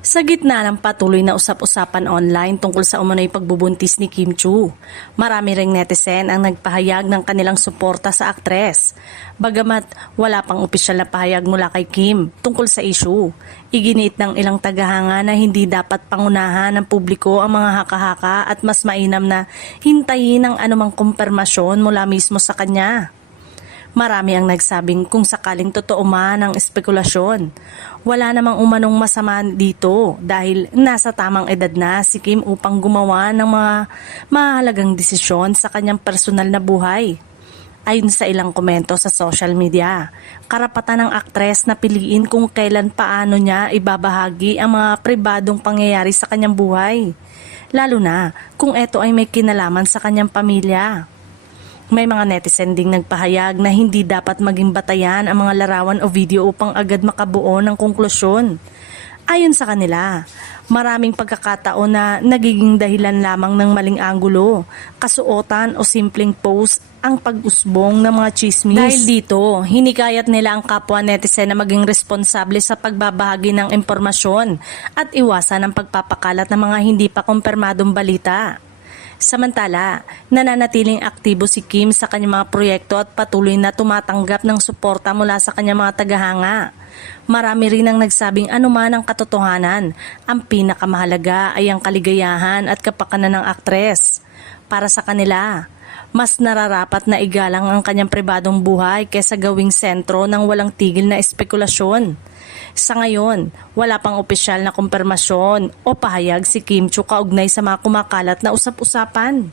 Sa gitna ng patuloy na usap-usapan online tungkol sa umano'y pagbubuntis ni Kim Chiu, marami ring netizen ang nagpahayag ng kanilang suporta sa aktres. Bagamat wala pang opisyal na pahayag mula kay Kim tungkol sa issue, iginit ng ilang tagahanga na hindi dapat pangunahan ng publiko ang mga haka-haka at mas mainam na hintayin ang anumang kumpirmasyon mula mismo sa kanya. Marami ang nagsabing kung sakaling totoo man ang espekulasyon, wala namang umanong masama dito dahil nasa tamang edad na si Kim upang gumawa ng mga mahalagang desisyon sa kanyang personal na buhay. Ayon sa ilang komento sa social media, karapatan ng aktres na piliin kung kailan paano niya ibabahagi ang mga pribadong pangyayari sa kanyang buhay, lalo na kung ito ay may kinalaman sa kanyang pamilya. May mga netizen ding nagpahayag na hindi dapat maging batayan ang mga larawan o video upang agad makabuo ng konklusyon. Ayon sa kanila, maraming pagkakataon na nagiging dahilan lamang ng maling anggulo, kasuotan o simpleng post ang pag-usbong ng mga chismis. Dahil dito, hinikayat nila ang kapwa netizen na maging responsable sa pagbabahagi ng impormasyon at iwasan ang pagpapakalat ng mga hindi pa kumpirmadong balita. Samantala, nananatiling aktibo si Kim sa kanyang mga proyekto at patuloy na tumatanggap ng suporta mula sa kanyang mga tagahanga. Marami rin ang nagsabing anuman ang katotohanan, ang pinakamahalaga ay ang kaligayahan at kapakanan ng aktres. Para sa kanila, mas nararapat na igalang ang kanyang pribadong buhay kaysa gawing sentro ng walang tigil na espekulasyon. Sa ngayon, wala pang opisyal na kumpirmasyon o pahayag si Kim Chiu kaugnay sa mga kumakalat na usap-usapan.